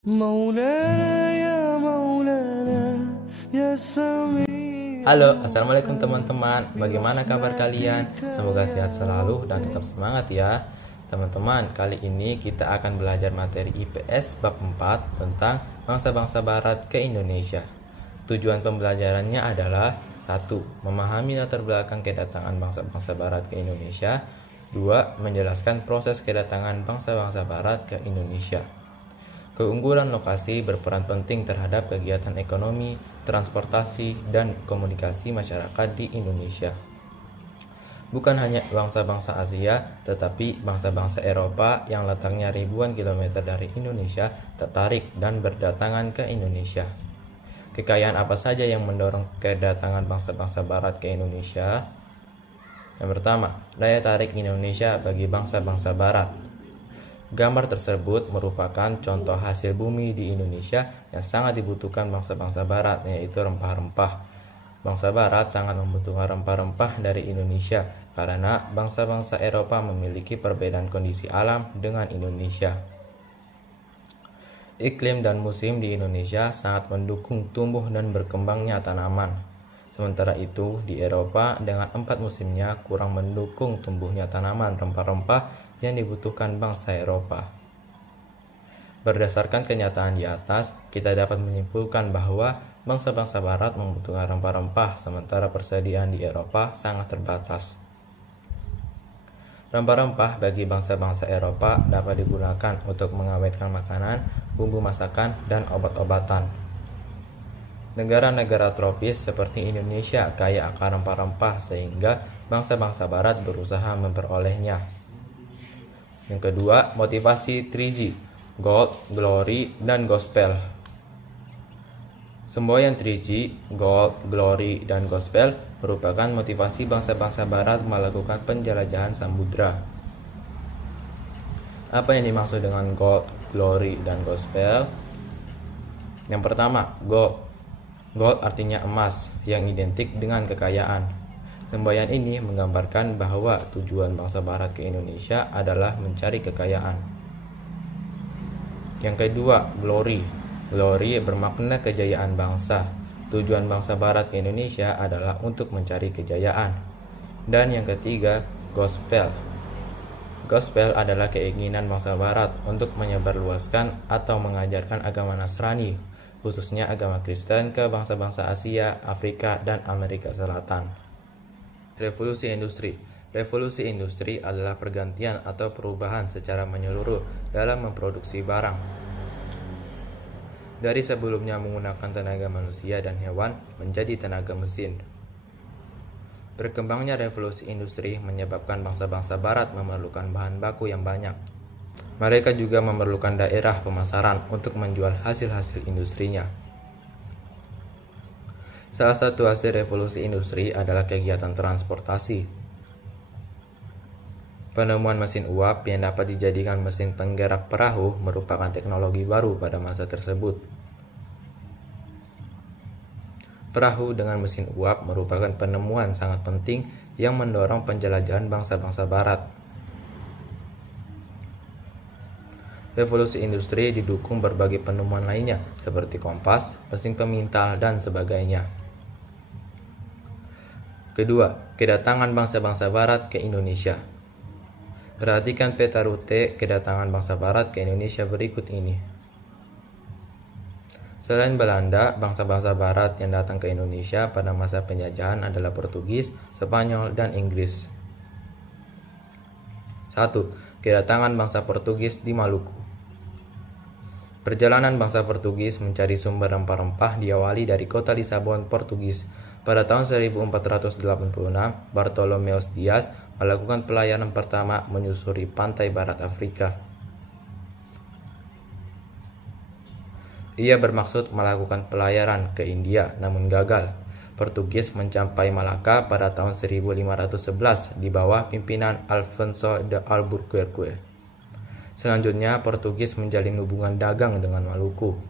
Halo, assalamualaikum teman-teman. Bagaimana kabar kalian? Semoga sehat selalu dan tetap semangat ya. Teman-teman, kali ini kita akan belajar materi IPS bab 4 tentang bangsa-bangsa barat ke Indonesia. Tujuan pembelajarannya adalah 1. Memahami latar belakang kedatangan bangsa-bangsa barat ke Indonesia. 2. Menjelaskan proses kedatangan bangsa-bangsa barat ke Indonesia. Keunggulan lokasi berperan penting terhadap kegiatan ekonomi, transportasi, dan komunikasi masyarakat di Indonesia. Bukan hanya bangsa-bangsa Asia, tetapi bangsa-bangsa Eropa yang letaknya ribuan kilometer dari Indonesia tertarik dan berdatangan ke Indonesia. Kekayaan apa saja yang mendorong kedatangan bangsa-bangsa barat ke Indonesia? Yang pertama, daya tarik Indonesia bagi bangsa-bangsa barat. Gambar tersebut merupakan contoh hasil bumi di Indonesia yang sangat dibutuhkan bangsa-bangsa barat, yaitu rempah-rempah. Bangsa barat sangat membutuhkan rempah-rempah dari Indonesia karena bangsa-bangsa Eropa memiliki perbedaan kondisi alam dengan Indonesia. Iklim dan musim di Indonesia sangat mendukung tumbuh dan berkembangnya tanaman. Sementara itu, di Eropa dengan 4 musimnya kurang mendukung tumbuhnya tanaman rempah-rempah yang dibutuhkan bangsa Eropa. Berdasarkan kenyataan di atas, kita dapat menyimpulkan bahwa bangsa-bangsa barat membutuhkan rempah-rempah sementara persediaan di Eropa sangat terbatas. Rempah-rempah bagi bangsa-bangsa Eropa dapat digunakan untuk mengawetkan makanan, bumbu masakan, dan obat-obatan. Negara-negara tropis seperti Indonesia kaya akan rempah-rempah sehingga bangsa-bangsa barat berusaha memperolehnya. Yang kedua, motivasi 3G, Gold, Glory, dan Gospel. Semboyan 3G, Gold, Glory, dan Gospel merupakan motivasi bangsa-bangsa barat melakukan penjelajahan samudra. Apa yang dimaksud dengan Gold, Glory, dan Gospel? Yang pertama, Gold. Gold artinya emas, yang identik dengan kekayaan. Semboyan ini menggambarkan bahwa tujuan bangsa barat ke Indonesia adalah mencari kekayaan. Yang kedua, glory. Glory bermakna kejayaan bangsa. Tujuan bangsa barat ke Indonesia adalah untuk mencari kejayaan. Dan yang ketiga, gospel. Gospel adalah keinginan bangsa barat untuk menyebarluaskan atau mengajarkan agama Nasrani, khususnya agama Kristen ke bangsa-bangsa Asia, Afrika, dan Amerika Selatan. Revolusi industri. Revolusi industri adalah pergantian atau perubahan secara menyeluruh dalam memproduksi barang. Dari sebelumnya menggunakan tenaga manusia dan hewan menjadi tenaga mesin. Berkembangnya revolusi industri menyebabkan bangsa-bangsa barat memerlukan bahan baku yang banyak. Mereka juga memerlukan daerah pemasaran untuk menjual hasil-hasil industrinya. Salah satu hasil revolusi industri adalah kegiatan transportasi. Penemuan mesin uap yang dapat dijadikan mesin penggerak perahu merupakan teknologi baru pada masa tersebut. Perahu dengan mesin uap merupakan penemuan sangat penting yang mendorong penjelajahan bangsa-bangsa barat. Revolusi industri didukung berbagai penemuan lainnya seperti kompas, mesin pemintal, dan sebagainya. Kedua, kedatangan bangsa-bangsa barat ke Indonesia. Perhatikan peta rute kedatangan bangsa barat ke Indonesia berikut ini. Selain Belanda, bangsa-bangsa barat yang datang ke Indonesia pada masa penjajahan adalah Portugis, Spanyol, dan Inggris. 1. Kedatangan bangsa Portugis di Maluku. Perjalanan bangsa Portugis mencari sumber rempah-rempah diawali dari kota Lisabon, Portugis. Pada tahun 1486, Bartolomeus Dias melakukan pelayaran pertama menyusuri pantai barat Afrika. Ia bermaksud melakukan pelayaran ke India, namun gagal. Portugis mencapai Malaka pada tahun 1511 di bawah pimpinan Alfonso de Albuquerque. Selanjutnya, Portugis menjalin hubungan dagang dengan Maluku.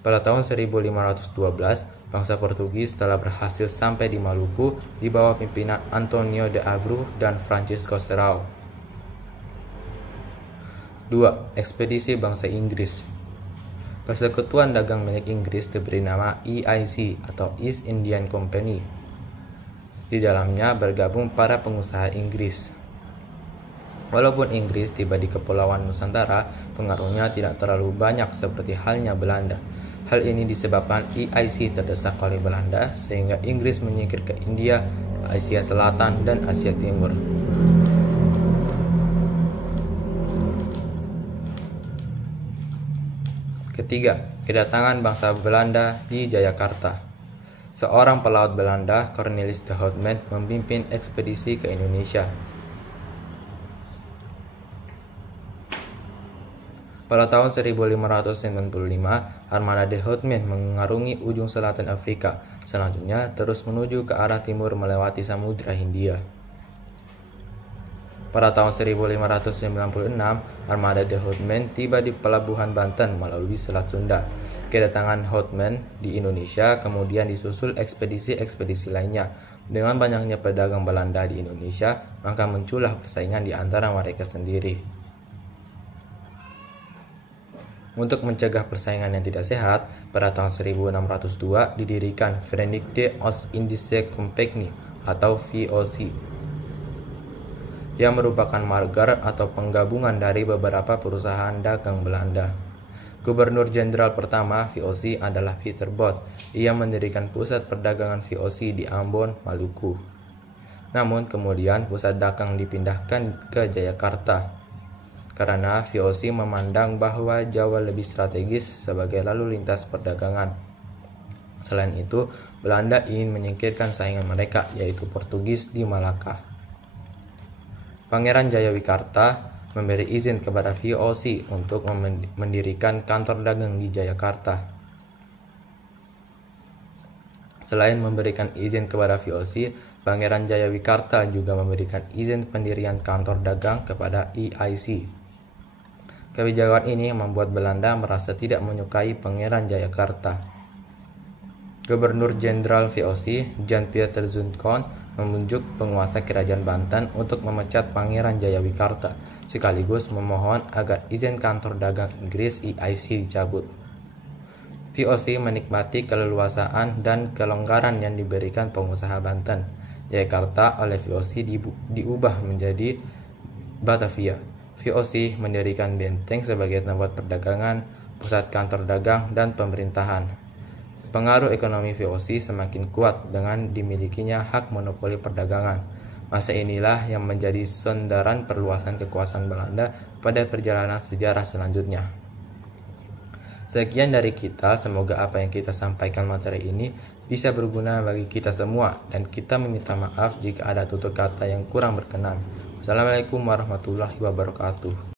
Pada tahun 1512, bangsa Portugis telah berhasil sampai di Maluku di bawah pimpinan Antonio de Abreu dan Francisco Serrao. 2. Ekspedisi bangsa Inggris. Persekutuan dagang milik Inggris diberi nama EIC atau East Indian Company. Di dalamnya bergabung para pengusaha Inggris. Walaupun Inggris tiba di Kepulauan Nusantara, pengaruhnya tidak terlalu banyak seperti halnya Belanda. Hal ini disebabkan EIC terdesak oleh Belanda sehingga Inggris menyingkir ke India, Asia Selatan, dan Asia Timur. Ketiga, kedatangan bangsa Belanda di Jayakarta. Seorang pelaut Belanda, Cornelis de Houtman, memimpin ekspedisi ke Indonesia. Pada tahun 1595, armada de Houtman mengarungi ujung selatan Afrika, selanjutnya terus menuju ke arah timur melewati Samudra Hindia. Pada tahun 1596, armada de Houtman tiba di pelabuhan Banten melalui Selat Sunda. Kedatangan Houtman di Indonesia kemudian disusul ekspedisi-ekspedisi lainnya. Dengan banyaknya pedagang Belanda di Indonesia, maka muncullah persaingan di antara mereka sendiri. Untuk mencegah persaingan yang tidak sehat, pada tahun 1602 didirikan Verenigde Oost-Indische Compagnie atau VOC, yang merupakan margar atau penggabungan dari beberapa perusahaan dagang Belanda. Gubernur Jenderal pertama VOC adalah Peter Both. Ia mendirikan pusat perdagangan VOC di Ambon, Maluku. Namun kemudian pusat dagang dipindahkan ke Jayakarta karena VOC memandang bahwa Jawa lebih strategis sebagai lalu lintas perdagangan. Selain itu, Belanda ingin menyingkirkan saingan mereka, yaitu Portugis di Malaka. Pangeran Jayawikarta memberi izin kepada VOC untuk mendirikan kantor dagang di Jayakarta. Selain memberikan izin kepada VOC, Pangeran Jayawikarta juga memberikan izin pendirian kantor dagang kepada EIC. Kebijakan ini membuat Belanda merasa tidak menyukai Pangeran Jayakarta. Gubernur Jenderal VOC, Jan-Pieter Zoutkoon, menunjuk penguasa kerajaan Banten untuk memecat Pangeran Jayawikarta, sekaligus memohon agar izin kantor dagang Inggris EIC dicabut. VOC menikmati keleluasaan dan kelonggaran yang diberikan pengusaha Banten. Jayakarta oleh VOC diubah menjadi Batavia. VOC mendirikan benteng sebagai tempat perdagangan, pusat kantor dagang, dan pemerintahan. Pengaruh ekonomi VOC semakin kuat dengan dimilikinya hak monopoli perdagangan. Masa inilah yang menjadi sandaran perluasan kekuasaan Belanda pada perjalanan sejarah selanjutnya. Sekian dari kita, semoga apa yang kita sampaikan materi ini bisa berguna bagi kita semua, dan kita meminta maaf jika ada tutur kata yang kurang berkenan. Wassalamualaikum warahmatullahi wabarakatuh.